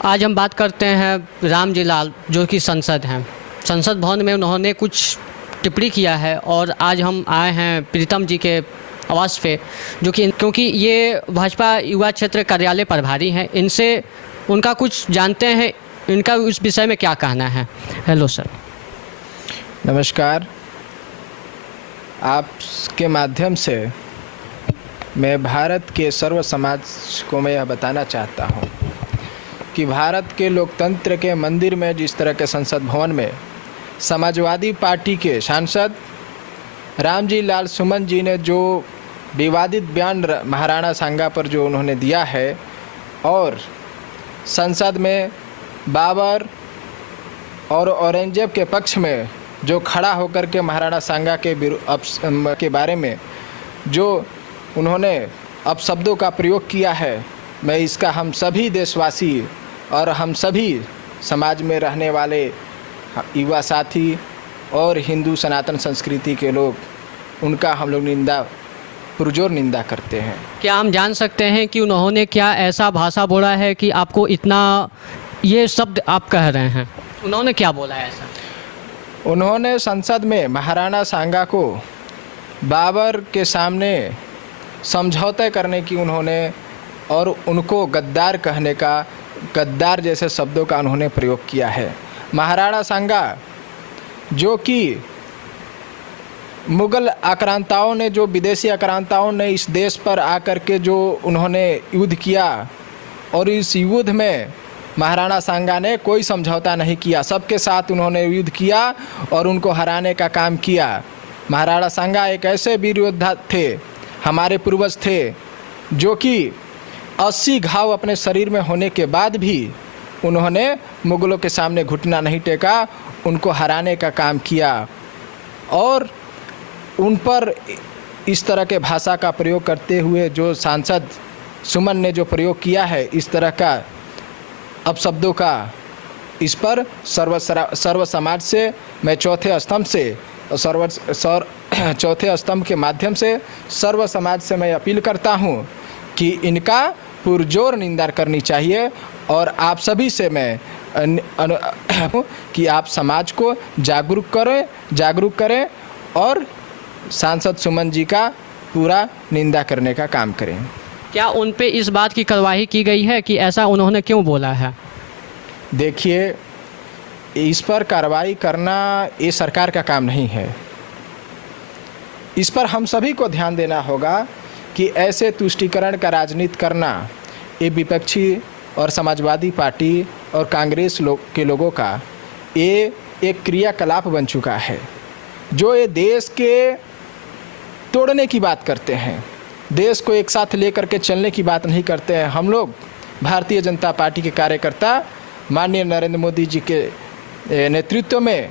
आज हम बात करते हैं रामजी लाल जो कि संसद हैं। संसद भवन में उन्होंने कुछ टिप्पणी किया है और आज हम आए हैं प्रीतम जी के आवास पे, जो कि क्योंकि ये भाजपा युवा क्षेत्र कार्यालय प्रभारी हैं, इनसे उनका कुछ जानते हैं, इनका उस विषय में क्या कहना है। Hello sir. नमस्कार। आपके माध्यम से मैं भारत के सर्व समाज को मैं यह बताना चाहता हूँ कि भारत के लोकतंत्र के मंदिर में जिस तरह के संसद भवन में समाजवादी पार्टी के सांसद रामजी लाल सुमन जी ने जो विवादित बयान महाराणा सांगा पर जो उन्होंने दिया है, और संसद में बाबर और औरंगजेब के पक्ष में जो खड़ा होकर के महाराणा सांगा के बारे में जो उन्होंने अपशब्दों का प्रयोग किया है, मैं इसका हम सभी देशवासी और हम सभी समाज में रहने वाले युवा साथी और हिंदू सनातन संस्कृति के लोग, उनका हम लोग पुरजोर निंदा करते हैं। क्या हम जान सकते हैं कि उन्होंने क्या ऐसा भाषा बोला है कि आपको इतना ये शब्द आप कह रहे हैं? उन्होंने क्या बोला है ऐसा? उन्होंने संसद में महाराणा सांगा को बाबर के सामने समझौते करने की उन्होंने और उनको गद्दार कहने का, गद्दार जैसे शब्दों का उन्होंने प्रयोग किया है। महाराणा सांगा जो कि मुग़ल आक्रांताओं ने, जो विदेशी आक्रांताओं ने इस देश पर आकर के जो उन्होंने युद्ध किया, और इस युद्ध में महाराणा सांगा ने कोई समझौता नहीं किया, सबके साथ उन्होंने युद्ध किया और उनको हराने का काम किया। महाराणा सांगा एक ऐसे वीर योद्धा थे, हमारे पूर्वज थे, जो कि 80 घाव अपने शरीर में होने के बाद भी उन्होंने मुग़लों के सामने घुटना नहीं टेका, उनको हराने का काम किया। और उन पर इस तरह के भाषा का प्रयोग करते हुए जो सांसद सुमन ने जो प्रयोग किया है, इस तरह का अपशब्दों का, इस पर सर्व समाज से मैं चौथे स्तंभ के माध्यम से सर्व समाज से मैं अपील करता हूं कि इनका पुरजोर निंदा करनी चाहिए। और आप सभी से मैं कि आप समाज को जागरूक करें और सांसद सुमन जी का पूरा निंदा करने का काम करें। क्या उन पे इस बात की कार्रवाई की गई है कि ऐसा उन्होंने क्यों बोला है? देखिए, इस पर कार्रवाई करना ये सरकार का काम नहीं है। इस पर हम सभी को ध्यान देना होगा कि ऐसे तुष्टीकरण का राजनीति करना ये विपक्षी और समाजवादी पार्टी और कांग्रेस के लोगों का ये एक क्रियाकलाप बन चुका है, जो ये देश के तोड़ने की बात करते हैं, देश को एक साथ लेकर के चलने की बात नहीं करते हैं। हम लोग भारतीय जनता पार्टी के कार्यकर्ता माननीय नरेंद्र मोदी जी के नेतृत्व में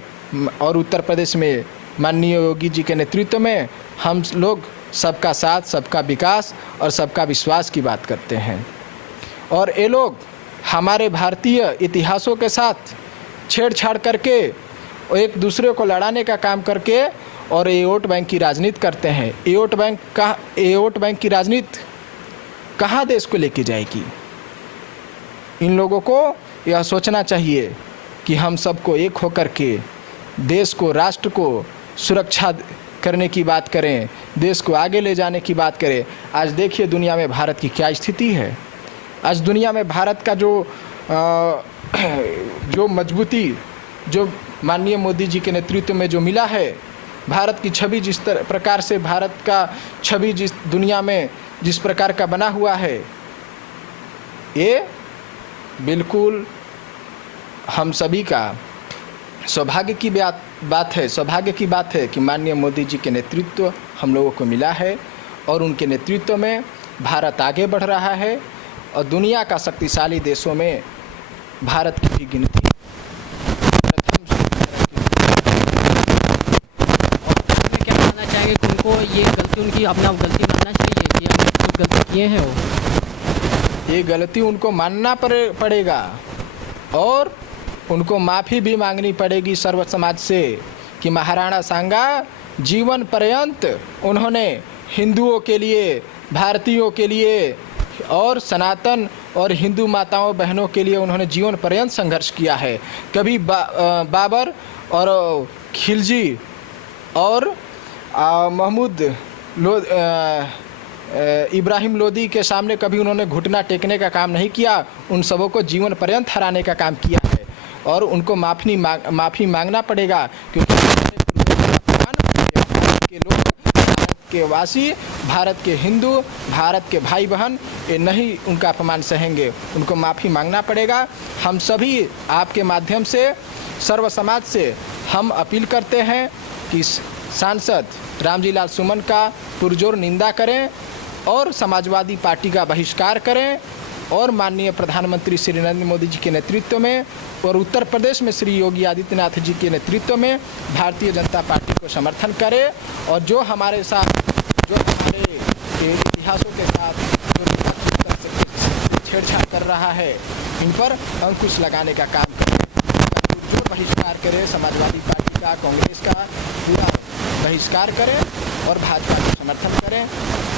और उत्तर प्रदेश में माननीय योगी जी के नेतृत्व में हम लोग सबका साथ, सबका विकास और सबका विश्वास की बात करते हैं। और ये लोग हमारे भारतीय इतिहासों के साथ छेड़छाड़ करके एक दूसरे को लड़ाने का काम करके और ये वोट बैंक की राजनीति करते हैं। ये वोट बैंक की राजनीति कहाँ देश को लेके जाएगी? इन लोगों को यह सोचना चाहिए कि हम सबको एक होकर के देश को, राष्ट्र को सुरक्षा करने की बात करें, देश को आगे ले जाने की बात करें। आज देखिए दुनिया में भारत की क्या स्थिति है। आज दुनिया में भारत का जो मजबूती जो माननीय मोदी जी के नेतृत्व में जो मिला है, भारत की छवि जिस प्रकार से, भारत का छवि जिस दुनिया में जिस प्रकार का बना हुआ है, ये बिल्कुल हम सभी का सौभाग्य की बात है कि माननीय मोदी जी के नेतृत्व हम लोगों को मिला है और उनके नेतृत्व में भारत आगे बढ़ रहा है और दुनिया का शक्तिशाली देशों में भारत की भी गिनती क्या मानना चाहिए तुमको? ये गलती उनकी अपना गलती मानना चाहिए कि हमने कुछ गलती किए हैं, ये गलती उनको मानना पड़ेगा और उनको माफ़ी भी मांगनी पड़ेगी सर्व समाज से कि महाराणा सांगा जीवन पर्यंत उन्होंने हिंदुओं के लिए, भारतीयों के लिए और सनातन और हिंदू माताओं बहनों के लिए उन्होंने जीवन पर्यंत संघर्ष किया है। कभी बाबर और खिलजी और महमूद इब्राहिम लोदी के सामने कभी उन्होंने घुटना टेकने का काम नहीं किया। उन सबों को जीवन पर्यंत हराने का काम किया है और उनको माफ़ी मांगना पड़ेगा, क्योंकि भारत के लोग, भारत के वासी, भारत के हिंदू, भारत के भाई बहन ये नहीं उनका अपमान सहेंगे, उनको माफ़ी मांगना पड़ेगा। हम सभी आपके माध्यम से सर्व समाज से हम अपील करते हैं कि सांसद रामजी लाल सुमन का पुरजोर निंदा करें और समाजवादी पार्टी का बहिष्कार करें और माननीय प्रधानमंत्री श्री नरेंद्र मोदी जी के नेतृत्व में और उत्तर प्रदेश में श्री योगी आदित्यनाथ जी के नेतृत्व में भारतीय जनता पार्टी को समर्थन करें और जो हमारे साथ, जो हमारे इतिहासों के साथ जो छेड़छाड़ कर रहा है, इन पर अंकुश लगाने का काम करें, जो बहिष्कार करें, समाजवादी पार्टी का, कांग्रेस का पूरा बहिष्कार करें और भाजपा का समर्थन करें।